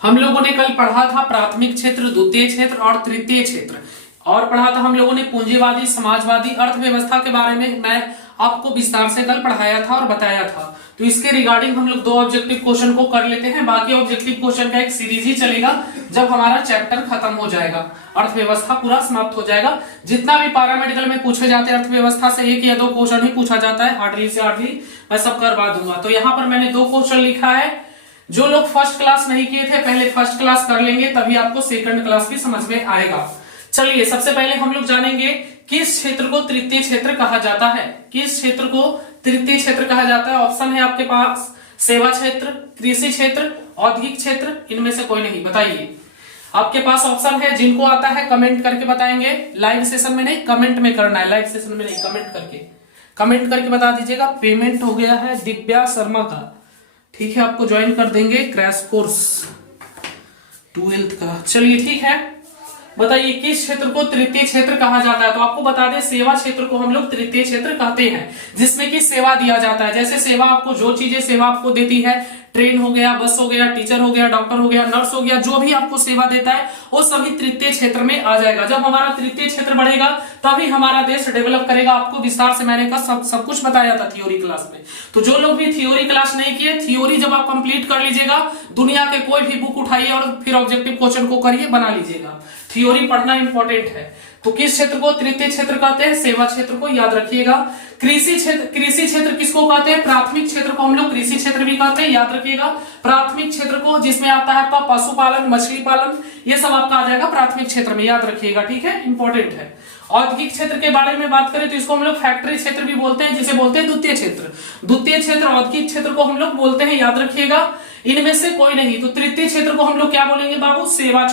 हम लोगों ने कल पढ़ा था प्राथमिक क्षेत्र, द्वितीय क्षेत्र और तृतीय क्षेत्र, और पढ़ा था हम लोगों ने पूंजीवादी समाजवादी अर्थव्यवस्था के बारे में। मैं आपको विस्तार से कल पढ़ाया था और बताया था। तो इसके रिगार्डिंग हम लोग 2 ऑब्जेक्टिव क्वेश्चन को कर लेते हैं। बाकी ऑब्जेक्टिव क्वेश्चन का एक सीरीज ही चलेगा जब हमारा चैप्टर खत्म हो जाएगा, अर्थव्यवस्था पूरा समाप्त हो जाएगा। जितना भी पैरामेडिकल में पूछे जाते हैं अर्थव्यवस्था से 1 या 2 क्वेश्चन ही पूछा जाता है, हार्डली से हार्डली मैं सब करवा दूंगा। तो यहाँ पर मैंने 2 क्वेश्चन लिखा है। जो लोग फर्स्ट क्लास नहीं किए थे पहले फर्स्ट क्लास कर लेंगे, तभी आपको सेकंड क्लास भी समझ में आएगा। चलिए सबसे पहले हम लोग जानेंगे किस क्षेत्र को तृतीय क्षेत्र कहा जाता है। किस क्षेत्र को तृतीय क्षेत्र कहा जाता है? ऑप्शन है आपके पास सेवा क्षेत्र, कृषि क्षेत्र, औद्योगिक क्षेत्र, इनमें से कोई नहीं। बताइए, आपके पास ऑप्शन है। जिनको आता है कमेंट करके बताएंगे। लाइव सेशन में नहीं, कमेंट में करना है। लाइव सेशन में नहीं, कमेंट करके बता दीजिएगा। पेमेंट हो गया है दिव्या शर्मा का, ठीक है, आपको ज्वाइन कर देंगे क्रैश कोर्स 12th का। चलिए ठीक है, बताइए किस क्षेत्र को तृतीय क्षेत्र कहा जाता है? तो आपको बता दें सेवा क्षेत्र को हम लोग तृतीय क्षेत्र कहते हैं, जिसमें कि सेवा दिया जाता है। जैसे सेवा आपको जो चीजें सेवा आपको देती है, ट्रेन हो गया, बस हो गया, टीचर हो गया, डॉक्टर हो गया, नर्स हो गया, जो भी आपको सेवा देता है वो सभी तृतीय क्षेत्र में आ जाएगा। जब हमारा तृतीय क्षेत्र बढ़ेगा तभी हमारा देश डेवलप करेगा। आपको विस्तार से मैंने कहा सब कुछ बताया था थ्योरी क्लास में। तो जो लोग भी थ्योरी क्लास नहीं किए, थ्योरी जब आप कंप्लीट कर लीजिएगा, दुनिया के कोई भी बुक उठाइए और फिर ऑब्जेक्टिव क्वेश्चन को करिए, बना लीजिएगा। थ्योरी पढ़ना इंपॉर्टेंट है। तो किस क्षेत्र को तृतीय क्षेत्र कहते हैं? सेवा क्षेत्र को, याद रखिएगा। कृषि क्षेत्र किसको कहते हैं? प्राथमिक क्षेत्र को हम लोग कृषि क्षेत्र भी कहते हैं, याद रखिएगा। प्राथमिक क्षेत्र को जिसमें आता है आपका पशुपालन, मछली पालन, ये सब आपका आ जाएगा प्राथमिक क्षेत्र में, याद रखिएगा, ठीक है, इंपॉर्टेंट है। औद्योगिक क्षेत्र के बारे में बात करें तो इसको हम लोग फैक्ट्री क्षेत्र भी बोलते हैं, जिसे बोलते हैं द्वितीय क्षेत्र। द्वितीय क्षेत्र औद्योगिक क्षेत्र को हम लोग बोलते हैं, याद रखिएगा। इनमें से कोई नहीं। तो तृतीय क्षेत्र को हम लोग क्या बोलेंगे बाबू? सेवा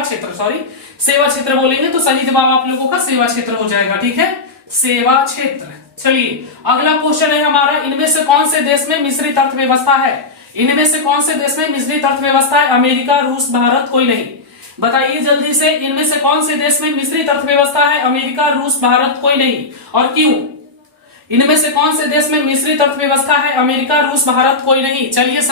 क्षेत्र बोलेंगे। तो सही जवाब आप लोगों का सेवा क्षेत्र हो जाएगा, ठीक है, सेवा क्षेत्र। चलिए अगला क्वेश्चन है हमारा, इनमें से कौन से देश में मिश्रित अर्थव्यवस्था है? इनमें से कौन से देश में मिश्रित अर्थव्यवस्था है? अमेरिका, रूस, भारत, कोई नहीं। बताइए जल्दी से, इनमें से कौन से देश में मिश्रित अर्थव्यवस्था है? अमेरिका, रूस, भारत, कोई नहीं। और क्यों? इनमें से कौन से देश में मिश्रित अर्थव्यवस्था है? अमेरिका, रूस, भारत, कोई नहीं। चलिए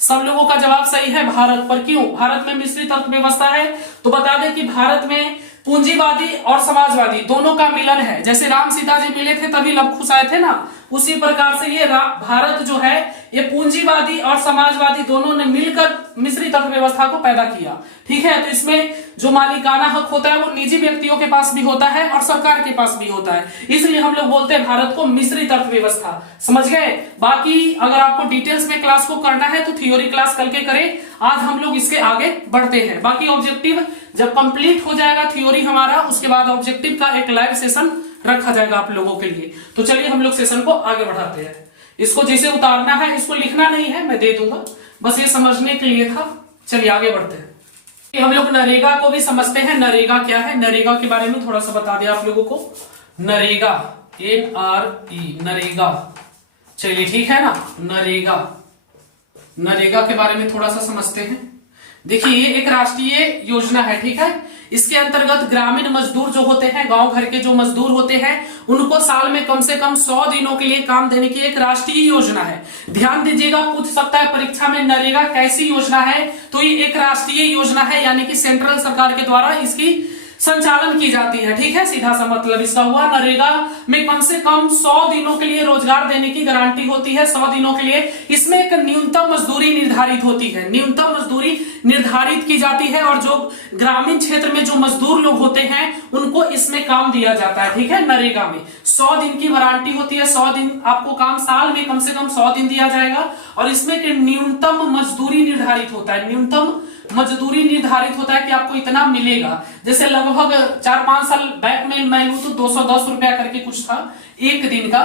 सब लोगों का जवाब सही है, भारत। पर क्यों भारत में मिश्रित अर्थव्यवस्था है? तो बता दें कि भारत में पूंजीवादी और समाजवादी दोनों का मिलन है। जैसे राम सीता जी मिले थे तभी लव कुश आए थे ना, उसी प्रकार से ये भारत जो है ये पूंजीवादी और समाजवादी दोनों ने मिलकर मिश्रित अर्थव्यवस्था को पैदा किया, ठीक है। तो इसमें जो मालिकाना हक होता है वो निजी व्यक्तियों के पास भी होता है और सरकार के पास भी होता है, इसलिए हम लोग बोलते हैं भारत को मिश्रित अर्थव्यवस्था। समझ गए? बाकी अगर आपको डिटेल्स में क्लास को करना है तो थ्योरी क्लास कल के करें, आज हम लोग इसके आगे बढ़ते हैं। बाकी ऑब्जेक्टिव जब कंप्लीट हो जाएगा थ्योरी हमारा, उसके बाद ऑब्जेक्टिव का एक लाइव सेशन रखा जाएगा आप लोगों के लिए। तो चलिए हम लोग सेशन को आगे बढ़ाते हैं। इसको जैसे उतारना है, इसको लिखना नहीं है, मैं दे दूंगा, बस ये समझने के लिए था। चलिए आगे बढ़ते हैं। हम लोग नरेगा को भी समझते हैं। नरेगा क्या है? नरेगा के बारे में थोड़ा सा बता दिया आप लोगों को। नरेगा, NRE, नरेगा। चलिए ठीक है ना, नरेगा के बारे में थोड़ा सा समझते हैं। देखिए ये एक राष्ट्रीय योजना है, ठीक है। इसके अंतर्गत ग्रामीण मजदूर जो होते हैं, गांव घर के जो मजदूर होते हैं, उनको साल में कम से कम 100 दिनों के लिए काम देने की एक राष्ट्रीय योजना है। ध्यान दीजिएगा, पूछ सकता है परीक्षा में नरेगा कैसी योजना है? तो ये एक राष्ट्रीय योजना है, यानी कि सेंट्रल सरकार के द्वारा इसकी संचालन की जाती है, ठीक है। सीधा सा मतलब इसका हुआ, नरेगा में कम से कम 100 दिनों के लिए रोजगार देने की गारंटी होती है। 100 दिनों के लिए इसमें एक न्यूनतम मजदूरी निर्धारित होती है, न्यूनतम मजदूरी निर्धारित की जाती है, और जो ग्रामीण क्षेत्र में जो मजदूर लोग होते हैं उनको इसमें काम दिया जाता है, ठीक है। नरेगा में 100 दिन की वारंटी होती है, 100 दिन आपको काम, साल में कम से कम 100 दिन दिया जाएगा, और इसमें न्यूनतम मजदूरी निर्धारित होता है। न्यूनतम मजदूरी निर्धारित होता है कि आपको इतना मिलेगा। जैसे लगभग 4-5 साल बैक में मैं लूं तो 210 रुपया करके कुछ था एक दिन का,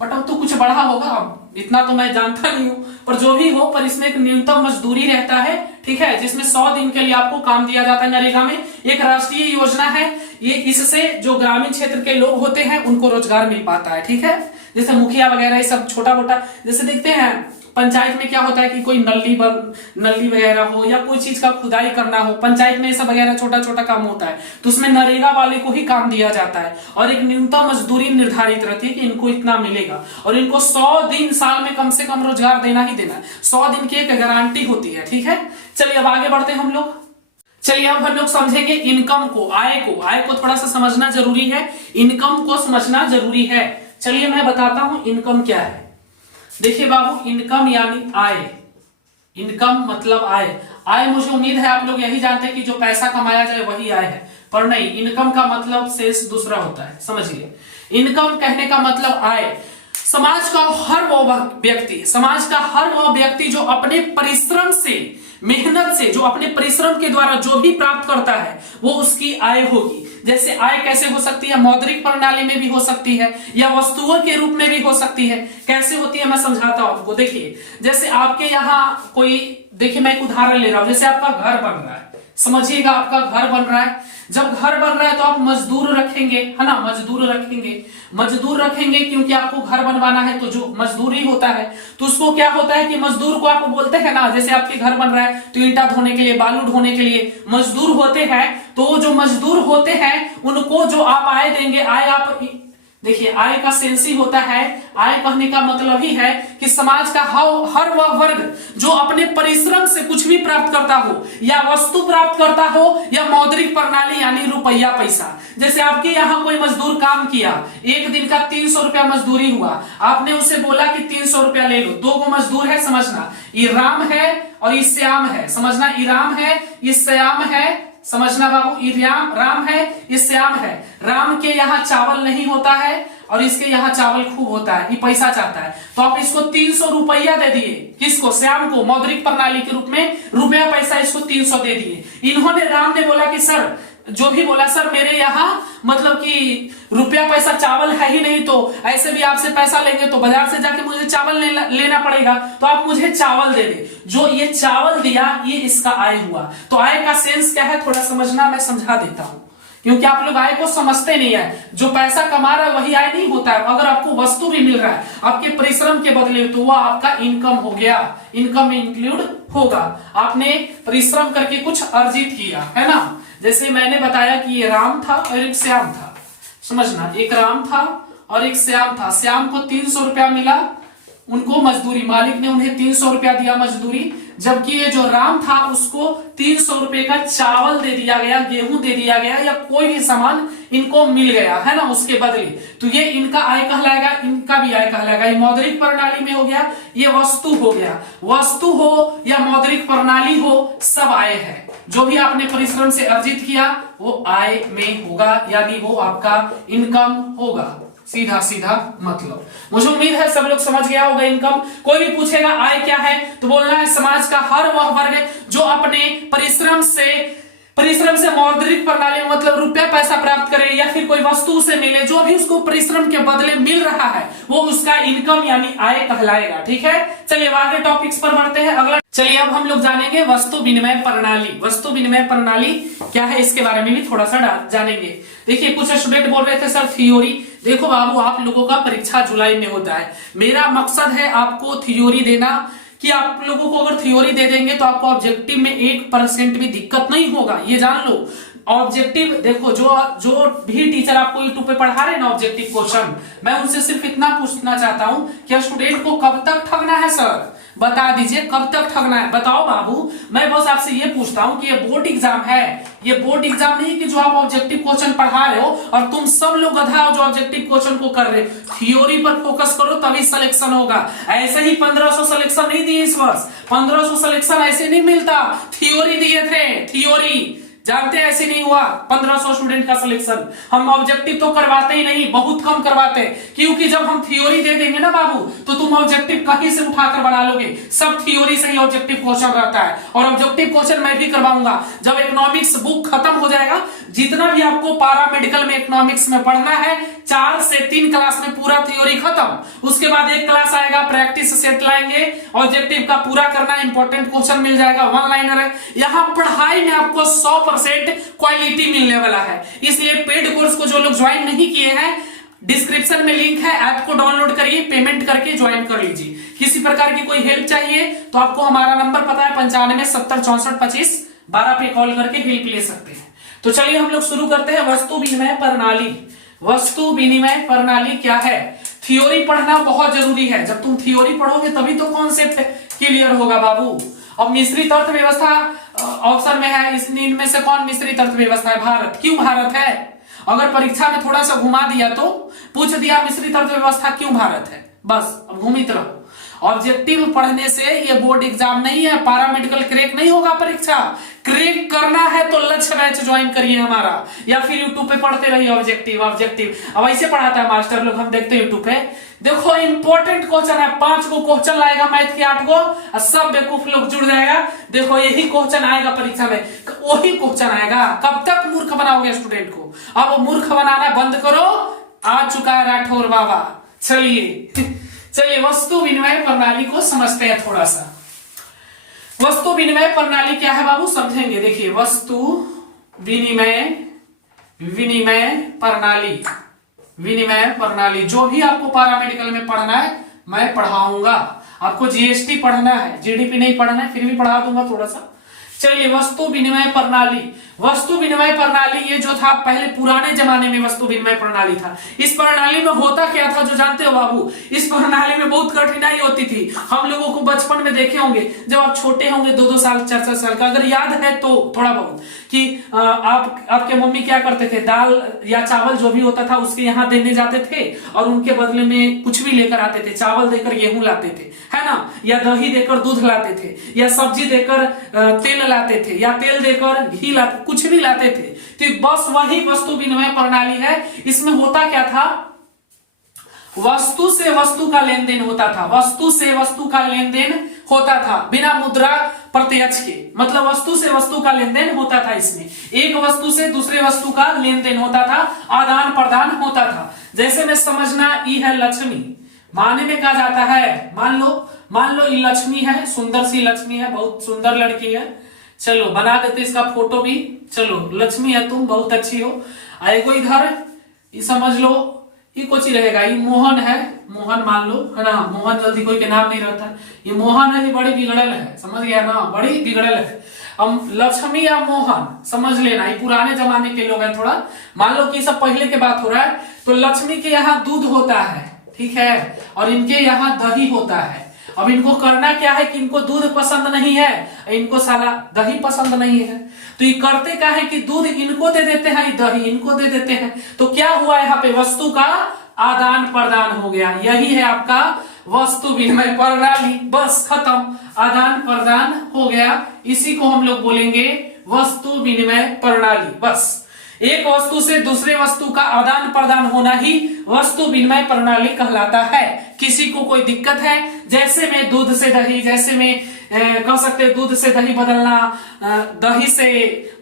बट अब तो कुछ बढ़ा होगा, अब इतना तो मैं जानता नहीं हूं, पर जो भी हो, पर इसमें एक न्यूनतम मजदूरी रहता है, ठीक है, जिसमें 100 दिन के लिए आपको काम दिया जाता है। नरेगा में एक राष्ट्रीय योजना है ये, इससे जो ग्रामीण क्षेत्र के लोग होते हैं उनको रोजगार मिल पाता है, ठीक है। जैसे मुखिया वगैरह ये सब छोटा मोटा, जैसे देखते हैं पंचायत में क्या होता है कि कोई नली वगैरह हो या कोई चीज का खुदाई करना हो, पंचायत में ऐसा वगैरह छोटा छोटा काम होता है, तो उसमें नरेगा वाले को ही काम दिया जाता है और एक न्यूनतम मजदूरी निर्धारित रहती है कि इनको इतना मिलेगा और इनको 100 दिन साल में कम से कम रोजगार देना ही देना है। 100 दिन की एक गारंटी होती है। ठीक है, चलिए अब आगे बढ़ते हैं हम लोग। चलिए अब हम लोग समझेंगे इनकम को, आय को थोड़ा सा समझना जरूरी है, इनकम को समझना जरूरी है। चलिए मैं बताता हूं इनकम क्या है। देखिए बाबू, इनकम यानी आय, इनकम मतलब आय। आय मुझे उम्मीद है आप लोग यही जानते हैं कि जो पैसा कमाया जाए वही आय है, पर नहीं, इनकम का मतलब शेष दूसरा होता है। समझिए, इनकम कहने का मतलब आय। समाज का हर वो व्यक्ति जो अपने परिश्रम से, मेहनत से, जो अपने परिश्रम के द्वारा जो भी प्राप्त करता है वो उसकी आय होगी। जैसे आय कैसे हो सकती है, मौद्रिक प्रणाली में भी हो सकती है या वस्तुओं के रूप में भी हो सकती है। कैसे होती है मैं समझाता हूं आपको। देखिए, जैसे आपके यहाँ कोई, देखिए मैं एक उदाहरण ले रहा हूं, जैसे आपका घर बन रहा है, समझिएगा आपका घर बन रहा है। जब घर बन रहा है तो आप मजदूर रखेंगे, है ना, मजदूर रखेंगे क्योंकि आपको घर बनवाना है, तो जो मजदूरी होता है तो उसको क्या होता है कि मजदूर को आप बोलते हैं ना, जैसे आपके घर बन रहा है तो ईंटा ढोने के लिए, बालू ढोने के लिए मजदूर होते हैं, तो जो मजदूर होते हैं उनको जो आप आय देंगे, आय आप देखिए, आय का सेंस ही होता है, आय कहने का मतलब ही है कि समाज का हर वह वर्ग जो अपने परिश्रम से कुछ भी प्राप्त करता हो या वस्तु प्राप्त करता हो या मौद्रिक प्रणाली यानी रुपया पैसा। जैसे आपके यहाँ कोई मजदूर काम किया, एक दिन का 300 रुपया मजदूरी हुआ, आपने उसे बोला कि 300 रुपया ले लो। 2 गो मजदूर है, समझना, ये राम है और ये श्याम है, समझना, ये राम है ये श्याम है, समझना बाबू, ये राम है ये श्याम है। राम के यहाँ चावल नहीं होता है और इसके यहाँ चावल खूब होता है, ये पैसा चाहता है, तो आप इसको 300 रुपया दे दिए, किसको, श्याम को, मौद्रिक प्रणाली के रूप में रुपया पैसा इसको 300 दे दिए। इन्होंने, राम ने बोला कि सर, जो भी बोला, सर मेरे यहाँ मतलब कि रुपया पैसा चावल है ही नहीं, तो ऐसे भी आपसे पैसा लेंगे तो बाजार से जाके मुझे चावल लेना पड़ेगा, तो आप मुझे चावल दे दे। जो ये चावल दिया ये इसका आय हुआ। तो आय का सेंस क्या है थोड़ा समझना, मैं समझा देता हूं, क्योंकि आप लोग आय को समझते नहीं है। जो पैसा कमा रहा है वही आय नहीं होता है। अगर आपको वस्तु भी मिल रहा है आपके परिश्रम के बदले, तो वह आपका इनकम हो गया, इनकम में इंक्लूड होगा। आपने परिश्रम करके कुछ अर्जित किया, है ना। जैसे मैंने बताया कि ये राम था और एक श्याम था, समझना, एक राम था और एक श्याम था। श्याम को 300 रुपया मिला, उनको मजदूरी, मालिक ने उन्हें 300 रुपया दिया मजदूरी, जबकि ये जो राम था उसको 300 रुपए का चावल दे दिया गया, गेहूं दे दिया गया या कोई भी सामान इनको मिल गया, है ना, उसके बदले। तो ये इनका आय कहलाएगा, इनका भी आय कहलाएगा। ये मौद्रिक प्रणाली में हो गया, ये वस्तु हो गया। वस्तु हो या मौद्रिक प्रणाली हो, सब आय है। जो भी आपने परिश्रम से अर्जित किया वो आय में होगा, यानी वो आपका इनकम होगा। सीधा सीधा मतलब, मुझे उम्मीद है सब लोग समझ गया होगा इनकम। कोई भी पूछेगा आय क्या है तो बोलना है समाज का हर वह वर्ग जो अपने परिश्रम से मौद्रिक प्रणाली में मतलब रुपया पैसा प्राप्त करे या फिर कोई वस्तु से मिले, जो भी उसको परिश्रम के बदले मिल रहा है वो उसका इनकम यानी आय कहलाएगा। ठीक है, चलिए आगे टॉपिक्स पर बढ़ते हैं। अगला, चलिए अब हम लोग जानेंगे वस्तु विनिमय प्रणाली। वस्तु विनिमय प्रणाली क्या है इसके बारे में भी थोड़ा सा जानेंगे। देखिए, कुछ स्टूडेंट बोल रहे थे सर थ्योरी। देखो बाबू, आप लोगों का परीक्षा जुलाई में होता है, मेरा मकसद है आपको थ्योरी देना, कि आप लोगों को अगर थ्योरी दे देंगे तो आपको ऑब्जेक्टिव में 1% भी दिक्कत नहीं होगा, ये जान लो। ऑब्जेक्टिव देखो, जो भी टीचर आपको यूट्यूब पे पढ़ा रहे हैं ना ऑब्जेक्टिव क्वेश्चन, मैं उनसे सिर्फ इतना पूछना चाहता हूं कि स्टूडेंट को कब तक ठगना है सर, बता दीजिए कब तक ठगना है, बताओ बाबू। मैं बस आपसे ये पूछता हूं कि ये बोर्ड एग्जाम है, ये बोर्ड एग्जाम नहीं कि जो आप ऑब्जेक्टिव क्वेश्चन पढ़ा रहे हो और तुम सब लोग गधा हो जो ऑब्जेक्टिव क्वेश्चन को कर रहे हो। थ्योरी पर फोकस करो तभी सिलेक्शन होगा। ऐसे ही 1500 सिलेक्शन नहीं दिए इस वर्ष, 1500 सिलेक्शन ऐसे नहीं मिलता, थ्योरी दिए थे, थ्योरी जानते ऐसे नहीं हुआ 1500 स्टूडेंट का सिलेक्शन। हम ऑब्जेक्टिव तो करवाते ही नहीं, बहुत कम करवाते हैं, क्योंकि जब हम थ्योरी दे देंगे ना बाबू तो तुम ऑब्जेक्टिव कहीं से उठाकर बना लोगे। सब थ्योरी से ही ऑब्जेक्टिव क्वेश्चन रहता है और ऑब्जेक्टिव क्वेश्चन मैं भी करवाऊंगा। जब इकोनॉमिक्स बुक खत्म हो जाएगा, जितना भी आपको पारा मेडिकल में इकोनॉमिक्स में पढ़ना है, 4 से 3 क्लास में पूरा थ्योरी खत्म। उसके बाद एक क्लास आएगा प्रैक्टिस सेट लाएंगे, ऑब्जेक्टिव का पूरा करना, इंपॉर्टेंट क्वेश्चन मिल जाएगा, वन लाइनर है। यहाँ पढ़ाई में आपको 100% क्वालिटी मिलने वाला है। इसलिए पेड कोर्स को जो लोग ज्वाइन नहीं किए हैं, डिस्क्रिप्शन में लिंक है, ऐप को डाउनलोड करिए, पेमेंट करके ज्वाइन कर लीजिए। किसी प्रकार की कोई हेल्प चाहिए तो आपको हमारा नंबर पता है 95 70 64 25 12 पे कॉल करके हेल्प ले सकते हैं। तो चलिए हम लोग शुरू करते हैं। वस्तु विनिमय प्रणाली। वस्तु विनिमय प्रणाली क्या है? थ्योरी पढ़ना बहुत जरूरी है। जब तुम थ्योरी पढ़ोगे तभी तो कॉन्सेप्ट क्लियर होगा बाबू। अब मिश्रित अर्थव्यवस्था ऑप्शन में है, इनमें से कौन मिश्रित अर्थव्यवस्था है? भारत। क्यों भारत है? अगर परीक्षा में थोड़ा सा घुमा दिया तो पूछ दिया मिश्रित अर्थव्यवस्था क्यों भारत है, बस अब घूमित रहो। ऑब्जेक्टिव पढ़ने से ये बोर्ड एग्जाम नहीं है, पैरामेडिकल क्रैक नहीं होगा परीक्षा। क्रैक करना है तो लक्ष्य बैच ज्वाइन करिए हमारा, या फिर यूट्यूब पे पढ़ते रहिए ऑब्जेक्टिव ऑब्जेक्टिव। अब ऐसे पढ़ाता है मास्टर लोग, हम देखते हैं यूट्यूब पे। देखो इंपॉर्टेंट क्वेश्चन है, 5 को क्वेश्चन लाएगा मैथ के 8 को, और सब बेवकूफ लोग जुड़ जाएगा। देखो यही क्वेश्चन आएगा परीक्षा में, वही क्वेश्चन आएगा। कब तक मूर्ख बनाओगे स्टूडेंट को? अब मूर्ख बनाना बंद करो, आ चुका है राठौर बाबा। चलिए वस्तु विनिमय प्रणाली को समझते हैं थोड़ा सा। वस्तु विनिमय प्रणाली क्या है बाबू, समझेंगे। देखिए वस्तु विनिमय प्रणाली जो भी आपको पैरामेडिकल में पढ़ना है मैं पढ़ाऊंगा। आपको जीएसटी पढ़ना है, जीडीपी नहीं पढ़ना है, फिर भी पढ़ा दूंगा थोड़ा सा। चलिए वस्तु विनिमय प्रणाली। वस्तु विनिमय प्रणाली ये जो था पहले पुराने जमाने में वस्तु विनिमय प्रणाली था। इस प्रणाली में होता क्या था जो जानते हो बाबू? इस प्रणाली में बहुत कठिनाई होती थी। हम लोगों को बचपन में देखे होंगे, जब आप छोटे होंगे 2-2 साल 4-4 साल का, अगर याद है तो थोड़ा बहुत, कि आपके मम्मी क्या करते थे, दाल या चावल जो भी होता था उसके यहाँ देने जाते थे और उनके बदले में कुछ भी लेकर आते थे। चावल देकर गेहूं लाते थे, है ना, या दही देकर दूध लाते थे, या सब्जी देकर तेल लाते थे, या तेल देकर घी लाते, कुछ भी लाते थे। तो बस वही वस्तु विनिमय प्रणाली है। इसमें होता क्या था? वस्तु से वस्तु का लेन देन होता था। वस्तु से वस्तु का लेन देन होता था बिना मुद्रा प्रत्यक्ष के, मतलब वस्तु से वस्तु का लेन देन होता था। इसमें एक वस्तु से दूसरे वस्तु का लेन देन होता था, आदान प्रदान होता था। जैसे में समझना, ई है लक्ष्मी, माने में कहा जाता है, मान लो ये लक्ष्मी है, सुंदर सी लक्ष्मी है, बहुत सुंदर लड़की है। चलो बना देते इसका फोटो भी। चलो लक्ष्मी है तुम, बहुत अच्छी हो। आएगो इधर, ये समझ लो ये कुछ ही रहेगा। ये मोहन है, मोहन मान लो, है ना। मोहन जल्दी कोई के नाम नहीं रहता। ये मोहन है, ये बड़ी बिगड़ल है, समझ गया ना, बड़ी बिगड़ल है। अब लक्ष्मी या मोहन समझ लेना, ये पुराने जमाने के लोग हैं थोड़ा। मान लो कि सब पहले के बात हो रहा है। तो लक्ष्मी के यहाँ दूध होता है, ठीक है, और इनके यहाँ दही होता है। अब इनको करना क्या है कि इनको दूध पसंद नहीं है, इनको साला दही पसंद नहीं है। तो ये करते क्या है कि दूध इनको दे देते हैं, दही इनको दे देते हैं। तो क्या हुआ यहाँ पे? वस्तु का आदान प्रदान हो गया। यही है आपका वस्तु विनिमय प्रणाली। बस खत्म, आदान प्रदान हो गया। इसी को हम लोग बोलेंगे वस्तु विनिमय प्रणाली। बस एक वस्तु से दूसरे वस्तु का आदान प्रदान होना ही वस्तु विनिमय प्रणाली कहलाता है। किसी को कोई दिक्कत है, जैसे में दूध से दही, जैसे में कह सकते हो दूध से दही बदलना, दही से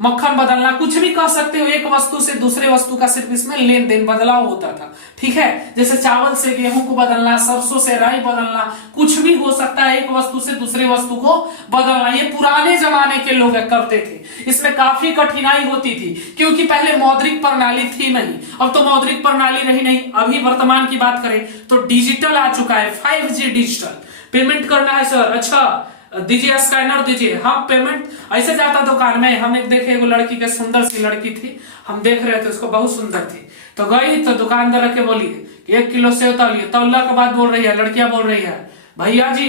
मक्खन बदलना, कुछ भी कह सकते हो। एक वस्तु से दूसरे वस्तु का सिर्फ इसमें लेन देन बदलाव होता था, ठीक है। जैसे चावल से गेहूं को बदलना, सरसों से राई बदलना, कुछ भी हो सकता है एक वस्तु से दूसरे वस्तु को बदलना। ये पुराने जमाने के लोग करते थे। इसमें काफी कठिनाई होती थी क्योंकि पहले मौद्रिक प्रणाली थी नहीं। अब तो मौद्रिक प्रणाली रही नहीं। अभी वर्तमान की बात करें तो डिजिटल आ चुका है, 5G डिजिटल। पेमेंट करना है सर, अच्छा दीजिए, स्कैनर दीजिए। हाँ पेमेंट ऐसे जाता दुकान में। हम एक देखे एगो लड़की के, सुंदर सी लड़की थी, हम देख रहे थे उसको, बहुत सुंदर थी। तो गई तो दुकानदार के बोली 1 किलो सेव तौलिए। तौला के बाद बोल रही है, लड़कियां बोल रही है, भैया जी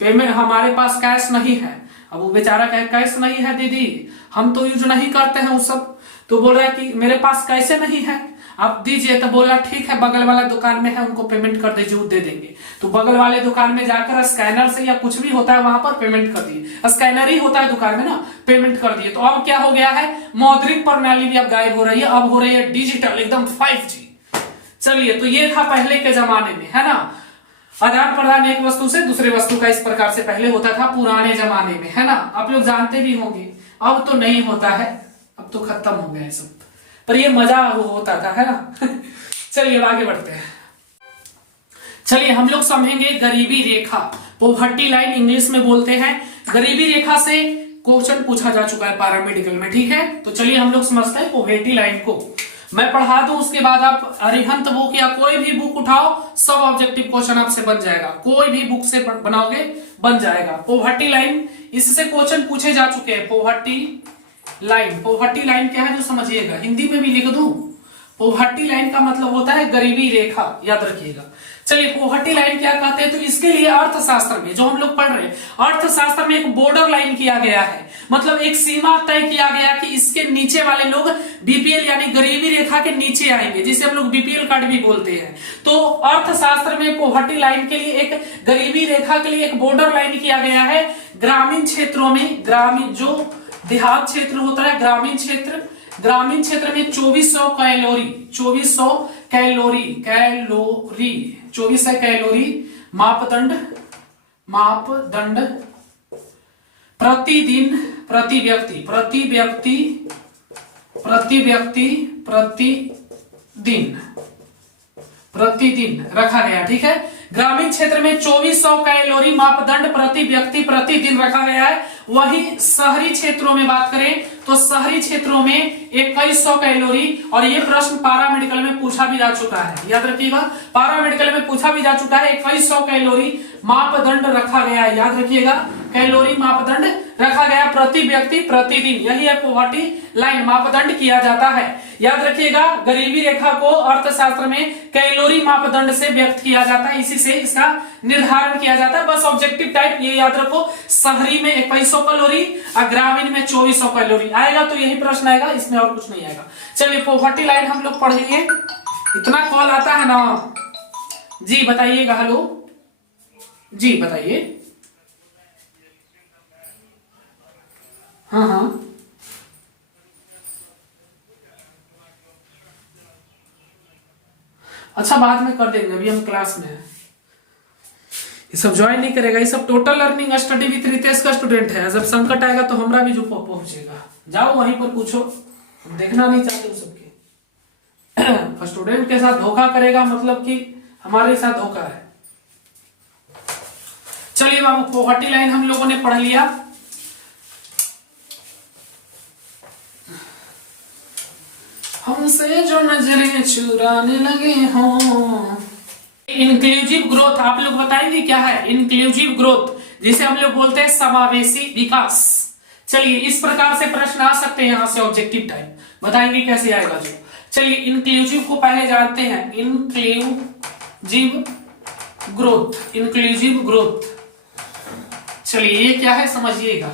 पेमेंट हमारे पास कैश नहीं है। अब वो बेचारा कहे कैश नहीं है दीदी, हम तो यूज नहीं करते हैं वो सब। तो बोल रहा है कि मेरे पास कैसे नहीं है, आप दीजिए। तो बोला ठीक है, बगल वाला दुकान में है, उनको पेमेंट कर दीजिए, वो दे देंगे। तो बगल वाले दुकान में जाकर स्कैनर से या कुछ भी होता है वहां पर पेमेंट कर दिए। स्कैनर ही होता है दुकान में ना, पेमेंट कर दिए। तो अब क्या हो गया है, मौद्रिक प्रणाली भी अब गायब हो रही है, अब हो रही है डिजिटल, एकदम 5G। चलिए, तो ये था पहले के जमाने में, है ना, आदान प्रदान एक वस्तु से दूसरे वस्तु का इस प्रकार से पहले होता था पुराने जमाने में, है ना। आप लोग जानते भी होंगे। अब तो नहीं होता है, अब तो खत्म हो गया है सब, पर ये मजा होता था, है ना। चलिए अब आगे बढ़ते हैं। चलिए हम लोग समझेंगे गरीबी रेखा, पॉवर्टी लाइन इंग्लिश में बोलते हैं। गरीबी रेखा से क्वेश्चन पूछा जा चुका है पैरामेडिकल में, ठीक है। तो चलिए हम लोग समझते हैं पॉवर्टी लाइन को। मैं पढ़ा दूं उसके बाद आप अरिहंत बुक या कोई भी बुक उठाओ, सब ऑब्जेक्टिव क्वेश्चन आपसे बन जाएगा, कोई भी बुक से बनाओगे बन जाएगा। पोवर्टी लाइन, इससे क्वेश्चन पूछे जा चुके हैं। पोवर्टी लाइन क्या है जो समझिएगा, हिंदी में भी लिख दूं। पोवर्टी लाइन का मतलब होता है गरीबी रेखा, याद रखिएगा। चलिए पोवर्टी लाइन क्या कहते हैं, तो इसके लिए अर्थशास्त्र में जो हम लोग पढ़ रहे हैं, अर्थशास्त्र में एक बॉर्डर लाइन किया गया है, मतलब एक सीमा तय किया गया कि इसके नीचे वाले लोग बीपीएल यानी गरीबी रेखा के नीचे आएंगे, जिसे हम लोग बीपीएल कार्ड भी बोलते हैं। तो अर्थशास्त्र में पोवर्टी लाइन के लिए, एक गरीबी रेखा के लिए एक बॉर्डर लाइन किया गया है। ग्रामीण क्षेत्रों में, ग्रामीण जो देहात क्षेत्र होता है, ग्रामीण क्षेत्र में 2400 कैलोरी 2400 कैलोरी मापदंड प्रतिदिन प्रतिदिन रखा गया। ठीक है, ग्रामीण क्षेत्र में 2400 कैलोरी मापदंड प्रति व्यक्ति प्रतिदिन रखा गया है। वही शहरी क्षेत्रों में बात करें तो शहरी क्षेत्रों में 2100 कैलोरी, और ये प्रश्न पारामेडिकल में पूछा भी जा चुका है, याद रखिएगा, पारामेडिकल में पूछा भी जा चुका है। 2100 कैलोरी मापदंड रखा गया है, याद रखिएगा, कैलोरी मापदंड रखा गया प्रति व्यक्ति प्रतिदिन, यही है पोवर्टी लाइन, मापदंड किया जाता है। याद रखिएगा, गरीबी रेखा को अर्थशास्त्र में कैलोरी मापदंड से व्यक्त किया जाता है, इसी से इसका निर्धारण किया जाता है। बस ऑब्जेक्टिव टाइप ये याद रखो, शहरी में 2100 कैलोरी और ग्रामीण में 2400 कैलोरी आएगा, तो यही प्रश्न आएगा, इसमें और कुछ नहीं आएगा। चलिए पोवर्टी लाइन हम लोग पढ़ेंगे। इतना कॉल आता है ना जी, बताइएगा। हेलो जी, बताइए। हाँ, अच्छा बाद में कर देंगे, अभी हम क्लास में हैं। ये सब ज्वाइन नहीं करेगा, ये सब total learning study with Ritesh का स्टूडेंट है। जब संकट आएगा तो हमरा भी जो पहुंचेगा, जाओ वहीं पर पूछो, हम देखना नहीं चाहते उन सबके। स्टूडेंट के साथ धोखा करेगा मतलब कि हमारे साथ धोखा है। चलिए बाबू, पोवर्टी लाइन हम लोगों ने पढ़ लिया। हमसे जो नजरें चुराने लगे हों। इंक्लूसिव ग्रोथ आप लोग बताएंगे क्या है इंक्लूसिव ग्रोथ, जिसे हम लोग बोलते हैं समावेशी विकास। चलिए इस प्रकार से प्रश्न आ सकते हैं यहां से ऑब्जेक्टिव टाइप, बताएंगे कैसे आएगा जो। चलिए इंक्लूसिव को पहले जानते हैं, इंक्लूसिव ग्रोथ। चलिए ये क्या है समझिएगा।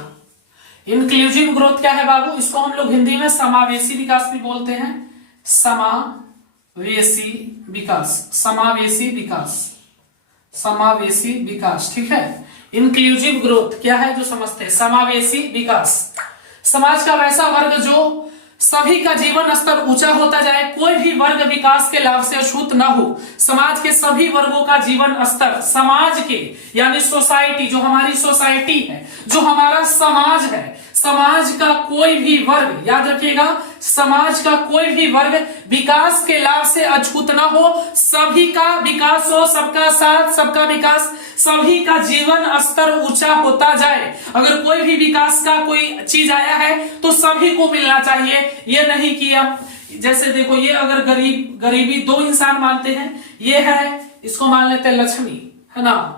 इंक्लूसिव ग्रोथ क्या है बाबू, इसको हम लोग हिंदी में समावेशी विकास भी बोलते हैं। समावेशी विकास, ठीक है। इंक्लूसिव ग्रोथ क्या है जो समझते हैं, समावेशी विकास। समाज का वैसा वर्ग जो सभी का जीवन स्तर ऊंचा होता जाए, कोई भी वर्ग विकास के लाभ से अछूत न हो। समाज के सभी वर्गों का जीवन स्तर, समाज के यानी सोसाइटी, जो हमारी सोसाइटी है, जो हमारा समाज है, समाज का कोई भी वर्ग, याद रखिएगा, समाज का कोई भी वर्ग विकास के लाभ से अछूत न हो। सभी का विकास हो, सबका साथ, सबका विकास, सभी का जीवन स्तर ऊंचा होता जाए। अगर कोई भी विकास का कोई चीज आया है तो सभी को मिलना चाहिए। ये नहीं कि आप जैसे देखो, ये अगर गरीबी दो इंसान मानते हैं, ये है, इसको मान लेते हैं लक्ष्मी, है ना,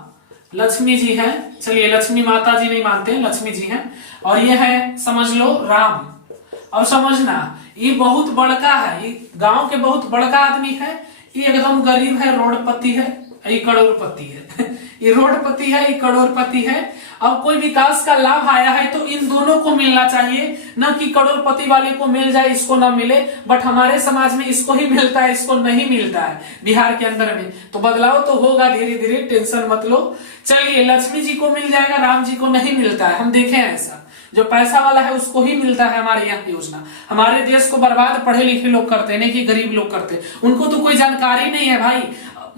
लक्ष्मी जी हैं। चलिए लक्ष्मी माता जी नहीं मानते हैं, लक्ष्मी जी हैं। और ये है समझ लो राम। अब समझना, ये बहुत बड़का है, ये गांव के बहुत बड़का आदमी है, ये एकदम गरीब है, रोडपति है, ये करोड़पति है। ये रोडपति है, ये करोड़पति है। अब कोई विकास का लाभ आया है तो इन दोनों को मिलना चाहिए, न कि करोड़पति वाले को मिल जाए, इसको ना मिले। बट हमारे समाज में इसको ही मिलता है, इसको नहीं मिलता है बिहार के अंदर में। तो बदलाव तो होगा धीरे धीरे, टेंशन मत लो। चलिए लक्ष्मी जी को मिल जाएगा, राम जी को नहीं मिलता है। हम देखे हैं ऐसा, जो पैसा वाला है उसको ही मिलता है हमारे यहाँ की योजना। हमारे देश को बर्बाद पढ़े लिखे लोग करते हैं, नहीं कि गरीब लोग करते हैं। उनको तो कोई जानकारी नहीं है भाई।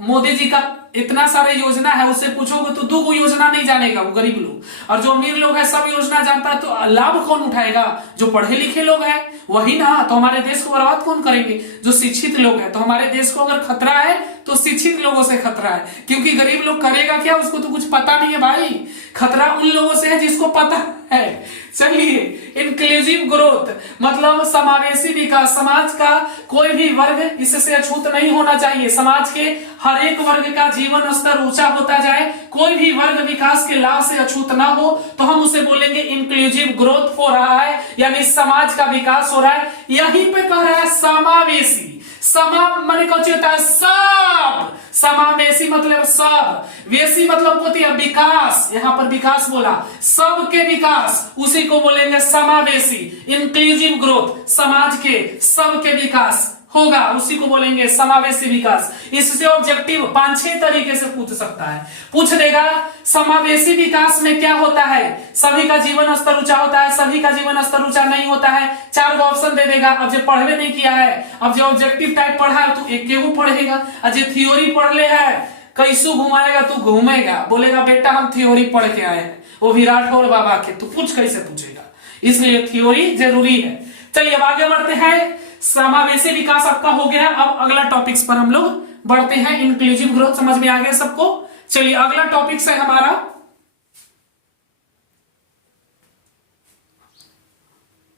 मोदी जी का इतना सारे योजना है, उससे पूछोगे तो 2 योजना नहीं जानेगा वो गरीब लोग। और जो अमीर लोग है सब योजना जानता है, तो लाभ कौन उठाएगा? जो पढ़े लिखे लोग हैं वही ना। तो हमारे देश को बर्बाद कौन करेंगे? जो शिक्षित लोग हैं। तो हमारे देश को अगर खतरा है तो शिक्षित लोगों से खतरा है, क्योंकि गरीब लोग करेगा क्या, उसको तो कुछ पता नहीं है भाई। खतरा उन लोगों से है जिसको पता है। चलिए इंक्लूसिव ग्रोथ मतलब समावेशी विकास, समाज का कोई भी वर्ग इससे अछूत नहीं होना चाहिए, समाज के हर एक वर्ग का जीवन स्तर ऊंचा होता जाए, कोई भी वर्ग विकास के लाभ से अछूत ना हो, तो हम उसे बोलेंगे इंक्लूसिव ग्रोथ हो रहा है, यानी समाज का विकास हो रहा है। यहीं पे कह रहा है समावेशी, समा माने कौन होता है सब, समावेशी मतलब सब, वेशी मतलब होती है विकास, यहां पर विकास बोला, सबके विकास, उसी को बोलेंगे समावेशी। इंक्लूसिव ग्रोथ समाज के सबके विकास होगा, उसी को बोलेंगे समावेशी विकास। इससे ऑब्जेक्टिव 5-6 तरीके से पूछ सकता है, पूछ देगा समावेशी विकास में क्या होता है, सभी का जीवन स्तर ऊंचा होता है, सभी का जीवन स्तर ऊंचा नहीं होता है, 4 ऑप्शन दे देगा। अब जो पढ़वे नहीं किया है, अब जो ऑब्जेक्टिव टाइप पढ़ा है तो एक केहू पढ़ेगा, और जो थ्योरी पढ़ ले है कैसू घुमाएगा तू घूमेगा, बोलेगा बेटा हम थ्योरी पढ़ के आए हैं, वो विराट और बाबा के, तो पूछ कैसे पूछेगा, इसलिए थ्योरी जरूरी है। चलिए अब आगे बढ़ते हैं, समावेशी विकास आपका हो गया। अब अगला टॉपिक्स पर हम लोग बढ़ते हैं, इंक्लूसिव ग्रोथ समझ में आ गया सबको। चलिए अगला टॉपिक्स है हमारा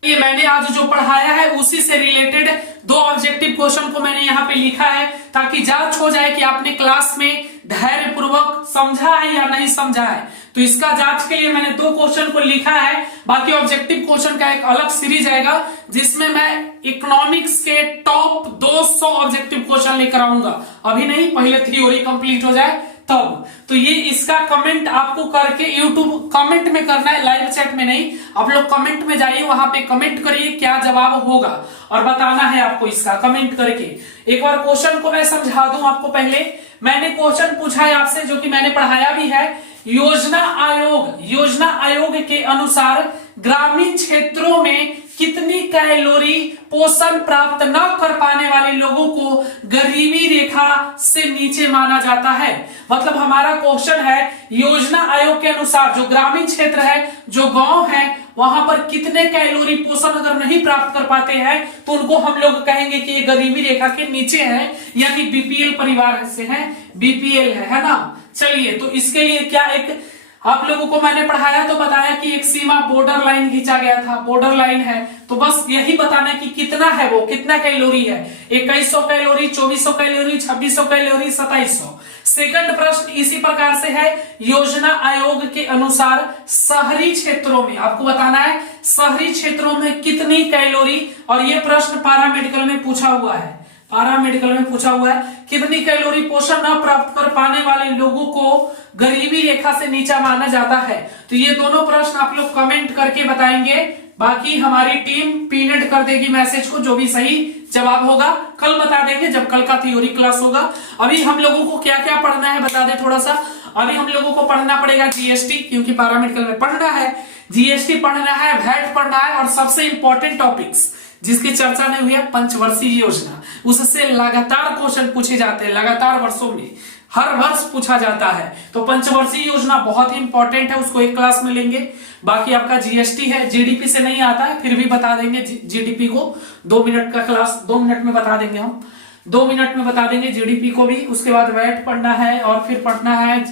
ये मैंने आज जो पढ़ाया है उसी से रिलेटेड 2 ऑब्जेक्टिव क्वेश्चन को मैंने यहाँ पे लिखा है, ताकि जांच हो जाए कि आपने क्लास में धैर्य पूर्वक समझा है या नहीं समझा है। तो इसका जांच के लिए मैंने 2 क्वेश्चन को लिखा है, बाकी ऑब्जेक्टिव क्वेश्चन का एक अलग सीरीज आएगा जिसमें मैं इकोनॉमिक्स के टॉप 200 ऑब्जेक्टिव क्वेश्चन लेकर आऊंगा। अभी नहीं, पहले थ्योरी कंप्लीट हो जाए तब। तो ये इसका कमेंट आपको करके यूट्यूब कमेंट में करना है, लाइव चैट में नहीं, आप लोग कमेंट में जाइए, वहां पे कमेंट करिए क्या जवाब होगा और बताना है आपको इसका कमेंट करके। एक बार क्वेश्चन को मैं समझा दूं आपको। पहले मैंने क्वेश्चन पूछा है आपसे जो कि मैंने पढ़ाया भी है, योजना आयोग के अनुसार ग्रामीण क्षेत्रों में कितनी कैलोरी पोषण प्राप्त न कर पाने वाले लोगों को गरीबी रेखा से नीचे माना जाता है। मतलब हमारा क्वेश्चन है योजना आयोग के अनुसार जो ग्रामीण क्षेत्र है, जो गांव है, वहां पर कितने कैलोरी पोषण अगर नहीं प्राप्त कर पाते हैं तो उनको हम लोग कहेंगे कि ये गरीबी रेखा के नीचे है, यानी बीपीएल परिवार से है, बीपीएल है ना। चलिए तो इसके लिए क्या एक आप लोगों को मैंने पढ़ाया तो बताया कि एक सीमा बॉर्डर लाइन खींचा गया था, बॉर्डर लाइन है, तो बस यही बताना है कि कितना है वो, कितना कैलोरी है, 2100 कैलोरी, 2400 कैलोरी, 2600 कैलोरी, 2700। सेकंड प्रश्न इसी प्रकार से है, योजना आयोग के अनुसार शहरी क्षेत्रों में आपको बताना है शहरी क्षेत्रों में कितनी कैलोरी, और ये प्रश्न पैरामेडिकल में पूछा हुआ है, पैरामेडिकल में पूछा हुआ है कितनी कैलोरी पोषण न प्राप्त कर पाने वाले लोगों को गरीबी रेखा से नीचा माना जाता है। तो ये दोनों प्रश्न आप लोग कमेंट करके बताएंगे, बाकी हमारी टीम पिन कर देगी मैसेज को, जो भी सही जवाब होगा कल बता देंगे जब कल का थ्योरी क्लास होगा। अभी हम लोगों को क्या क्या पढ़ना है बता दे थोड़ा सा। अभी हम लोगों को पढ़ना पड़ेगा जीएसटी, क्योंकि पैरामेडिकल में पढ़ना है, जीएसटी पढ़ना है, वैट पढ़ना है, और सबसे इंपॉर्टेंट टॉपिक्स जिसकी चर्चा नहीं हुई है पंचवर्षीय योजना, उससे लगातार क्वेश्चन पूछे जाते हैं, लगातार वर्षों में हर वर्ष पूछा जाता है। तो पंचवर्षीय योजना बहुत ही इंपॉर्टेंट है, उसको एक क्लास में लेंगे। बाकी आपका जीएसटी है, जीडीपी से नहीं आता है, फिर भी बता देंगे जीडीपी को, 2 मिनट का क्लास, 2 मिनट में बता देंगे हम, 2 मिनट में बता देंगे जीडीपी को भी। उसके बाद वैट पढ़ना है, और फिर पढ़ना है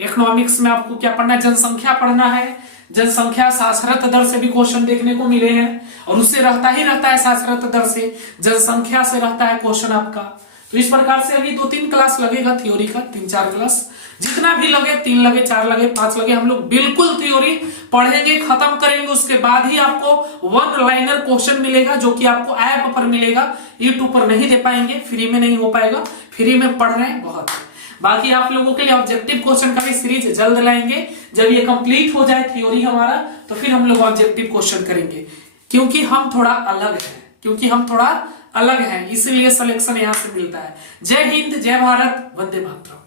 इकोनॉमिक्स में आपको क्या पढ़ना है, जनसंख्या पढ़ना है, जनसंख्या साक्षरता दर से भी क्वेश्चन देखने को मिले हैं, और उससे रहता है साक्षरता दर से, जनसंख्या से रहता है क्वेश्चन आपका। तो इस प्रकार से अभी 2-3 क्लास लगेगा थ्योरी का, 3-4 क्लास, जितना भी लगे, 3 लगे, 4 लगे, 5 लगे, हम लोग बिल्कुल थ्योरी पढ़ेंगे, खत्म करेंगे। उसके बाद ही आपको 1 लाइनर क्वेश्चन मिलेगा, जो कि आपको ऐप पर मिलेगा, यूट्यूब पर नहीं दे पाएंगे, फ्री में नहीं हो पाएगा, फ्री में पढ़ रहे हैं बहुत। बाकी आप लोगों के लिए ऑब्जेक्टिव क्वेश्चन का भी सीरीज जल्द लाएंगे, जब ये कंप्लीट हो जाए थ्योरी हमारा, तो फिर हम लोग ऑब्जेक्टिव क्वेश्चन करेंगे, क्योंकि हम थोड़ा अलग हैं, इसलिए सिलेक्शन यहां से मिलता है। जय हिंद, जय भारत, वंदे मातरम।